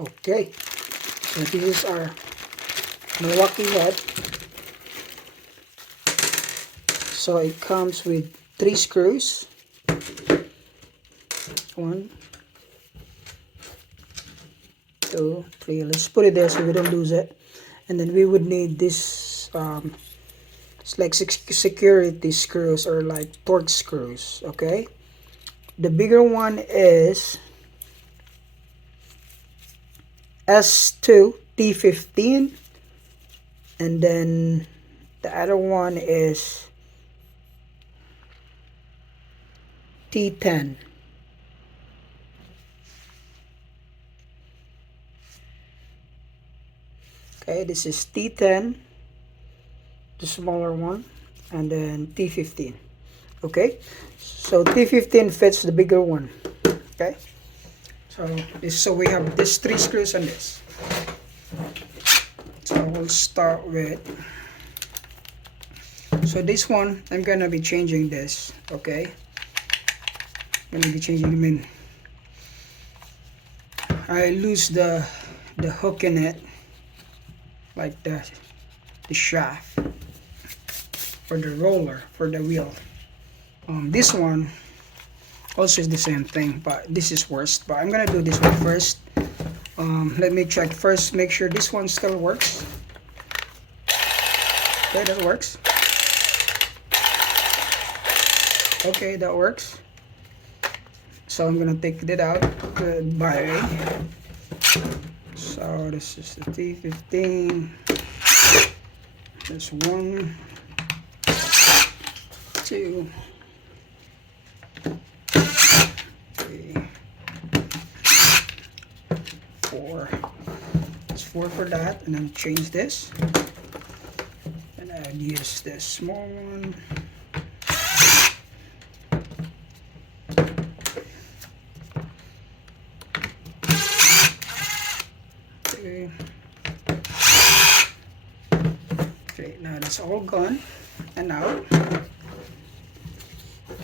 Okay, so this is our Milwaukee head. So it comes with 3 screws. 1, 2, 3. Let's put it there so we don't lose it. And then we would need this, it's like security screws or like torque screws, okay? The bigger one is S2 T15, and then the other one is T10. Okay, this is T10, the smaller one, and then T15. Okay, so T15 fits the bigger one. Okay, so we have these 3 screws on this. So we'll start with, so this one I'm gonna be changing this. Okay, I'm gonna be changing them in. I lose the hook in it, like the shaft or the roller for the wheel. This one also is the same thing, but this is worse. But I'm gonna do this one first. Let me check first, make sure this one still works. Okay, that works. Okay, that works. So I'm gonna take that out. Goodbye. So this is the T15. That's 1, 2, 3, 4. It's 4 for that, and then change this. And I'd use this small one. Okay. Okay, now that's all gone. And now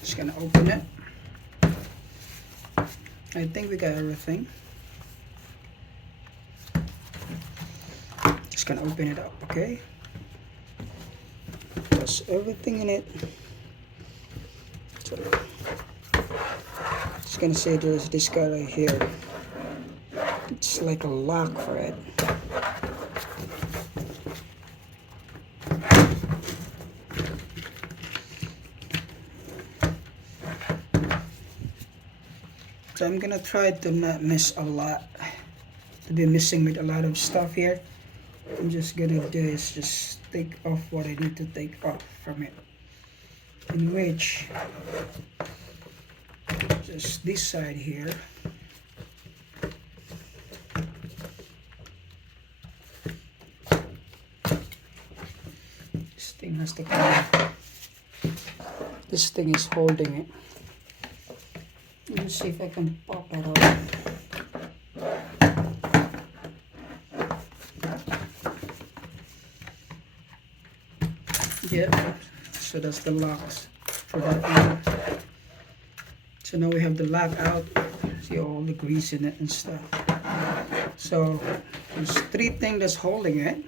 just gonna open it. I think we got everything. Just gonna open it up, okay? There's everything in it. So, just gonna say there's this guy right here. It's like a lock for it. So I'm gonna try to not miss a lot, to be missing with a lot of stuff here. I'm just gonna do is just take off what I need to take off from it. In which, just this side here. This thing has to come out. This thing is holding it. Let me see if I can pop it off. Yeah, so that's the locks for that one. So now we have the lock out. See all the grease in it and stuff. So there's 3 things that's holding it.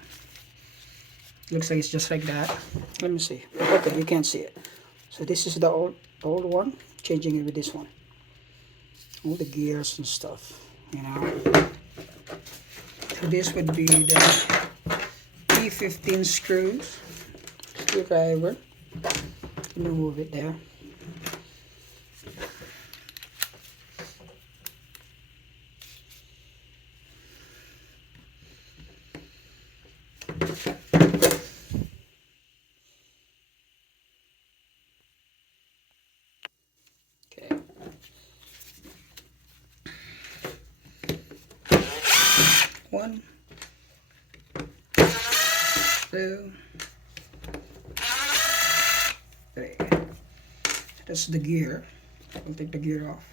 Looks like it's just like that. Let me see. Okay, you can't see it. So this is the old one. Changing it with this one. All the gears and stuff, you know. So this would be the T15 screwdriver. Let me move it there. Okay. 1, 2, 3. That's the gear. I'll take the gear off.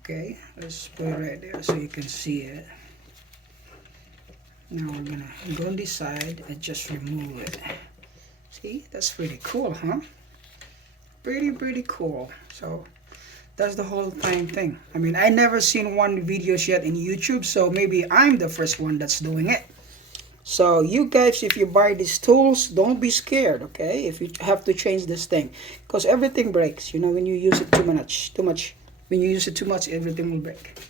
Okay, let's put it right there so you can see it. Now we're gonna go on this side and just remove it. See, that's pretty cool, huh? Pretty cool. So That's the whole time thing. I mean, I never seen one videos yet in YouTube, so maybe I'm the first one that's doing it. So you guys, if you buy these tools, don't be scared, okay? If you have to change this thing, because everything breaks. You know, when you use it too much. When you use it too much, everything will break.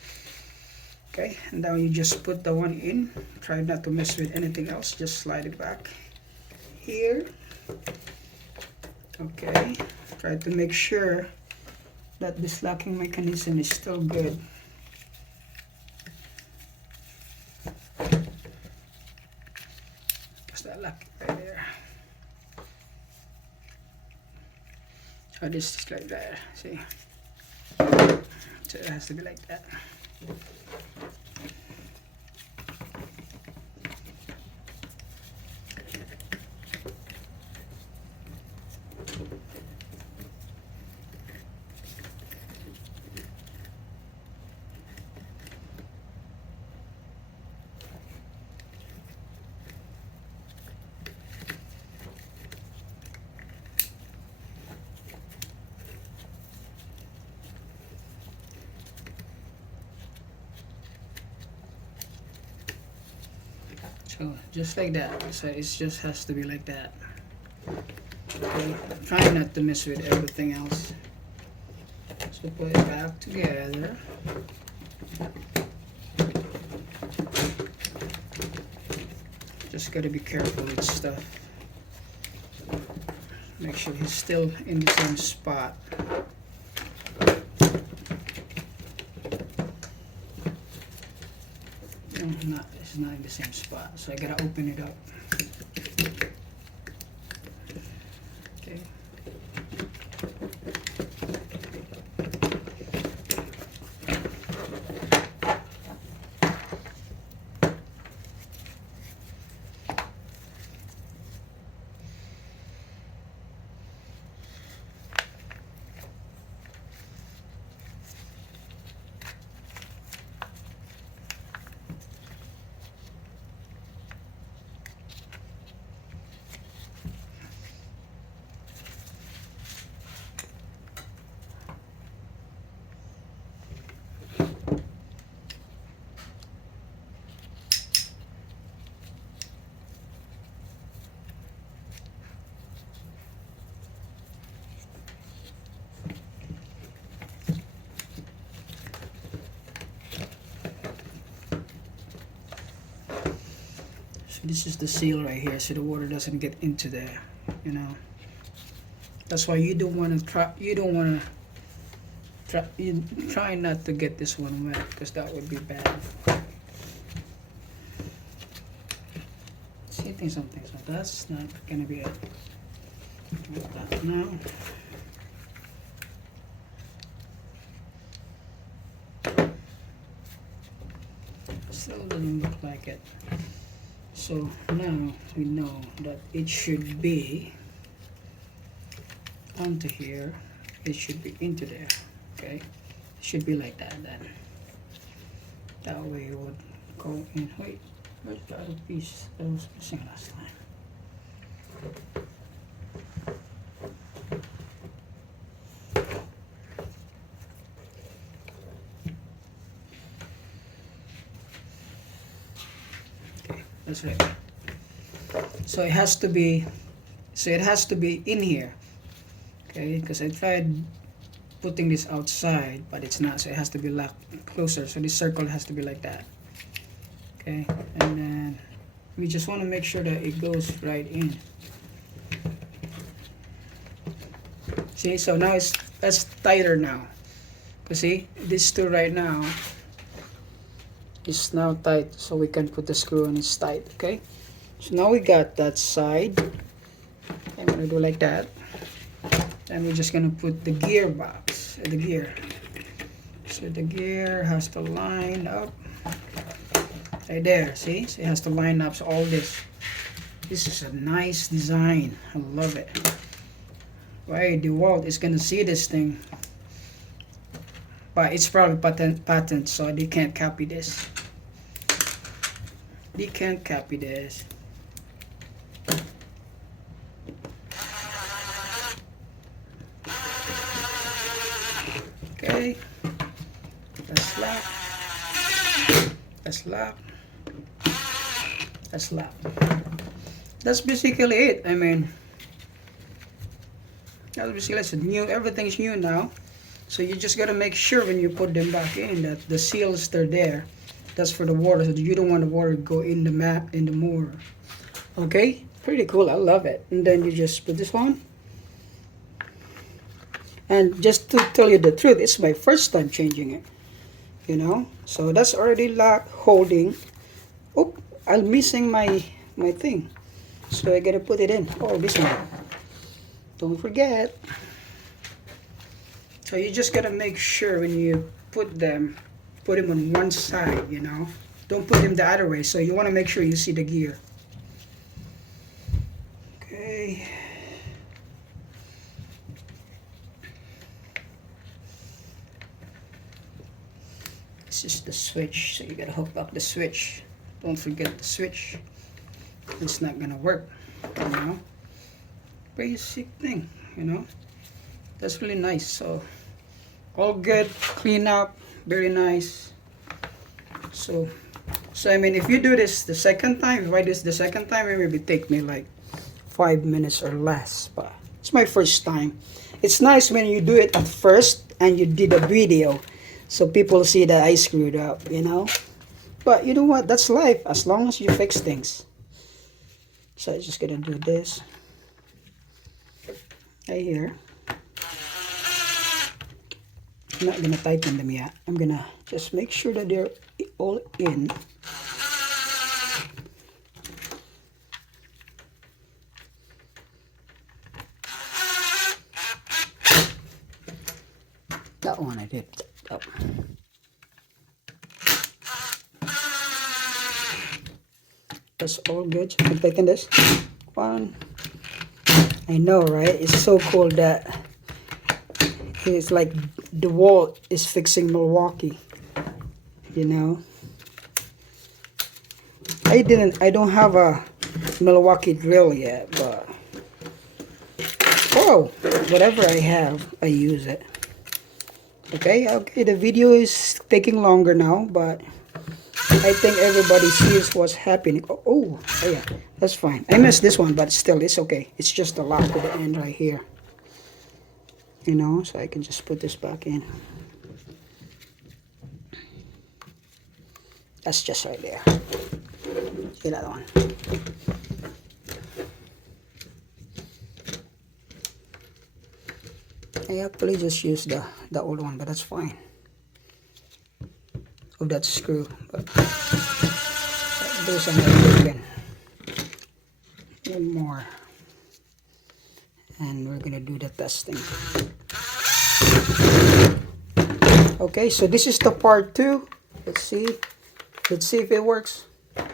Okay, and now you just put the one in. Try not to mess with anything else. Just slide it back here. Okay, try to make sure that this locking mechanism is still good. Just that lock right there. So this is like that. See? So it has to be like that. So just like that. So it just has to be like that. Okay. Try not to mess with everything else. So put it back together. Just gotta be careful with stuff. Make sure he's still in the same spot. No, it's not in the same spot, so I gotta open it up. Okay. This is the seal right here, so the water doesn't get into there. You know, that's why you don't want to try. You don't want to try. You try not to get this one wet, because that would be bad. It's hitting something, so that's not gonna be it. Like that now. Still doesn't look like it. So now we know that it should be onto here. It should be into there. Okay, it should be like that then. That way it would go in. Wait, where's the other piece that was missing last time? That's right. So it has to be, in here, okay? Because I tried putting this outside, but it's not. So it has to be locked closer. So this circle has to be like that, okay? And then we just want to make sure that it goes right in. See, so now that's tighter now. Cause see, this two right now is now tight, so we can put the screw and it's tight. Okay, so now we got that side. I'm gonna do like that, and we're just gonna put the gearbox, the gear. So the gear has to line up right there. See, so it has to line up. So all this is a nice design. I love it. Right, the world is gonna see this thing, but it's probably patent, so they can't copy this. They can't copy this. Okay, lock. That's lock. That's lock. That's basically it. I mean, that's basically it's new. Everything's new now. So you just gotta make sure when you put them back in that the seals they're there. That's for the water, so you don't want the water to go in the motor. Okay, pretty cool. I love it. And then you just put this on. And just to tell you the truth, it's my first time changing it. You know, so that's already lock holding. Oh, I'm missing my thing, so I gotta put it in. Oh, this one. Don't forget. So you just gotta make sure when you put them on one side, you know. Don't put them the other way. So you want to make sure you see the gear. Okay. This is the switch. So you gotta hook up the switch. Don't forget the switch. It's not gonna work, you know. Basic thing, you know. That's really nice. So all good, clean up, very nice. So I mean, if you do this the second time, if I do this the second time, it will take me like 5 minutes or less. But it's my first time. It's nice when you do it at first and you did a video, so people see that I screwed up, you know. But you know what? That's life. As long as you fix things. So I'm just gonna do this right here. I'm not gonna tighten them yet. I'm gonna just make sure that they're all in. That one I did. Oh. That's all good. I'm taking this one. I know, right? It's so cool that it's like the wall is fixing Milwaukee, you know. I don't have a Milwaukee drill yet, but oh, whatever I have, I use it. Okay, the video is taking longer now, but I think everybody sees what's happening. Oh yeah, that's fine. I missed this one, but still, it's okay. It's just a lock at the end right here. You know, so I can just put this back in. That's just right there. See that one? I actually just used the old one, but that's fine. Oh, that screw. But there's another again. One more. And we're gonna do the testing. Okay, so this is the part 2. Let's see if it works.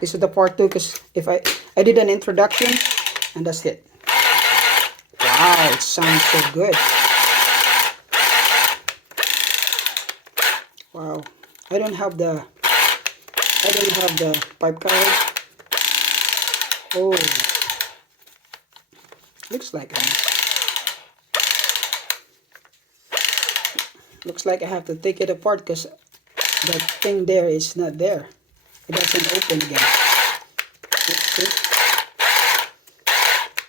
This is the part 2, because if I did an introduction and that's it. Wow, it sounds so good. Wow, I don't have the pipe card. Oh, looks like I have to take it apart, because that thing there is not there. It doesn't open again. See?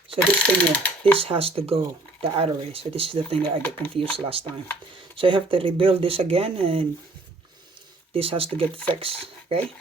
So this thing here, this has to go the other way. So this is the thing that I got confused last time. So I have to rebuild this again, and this has to get fixed. Okay.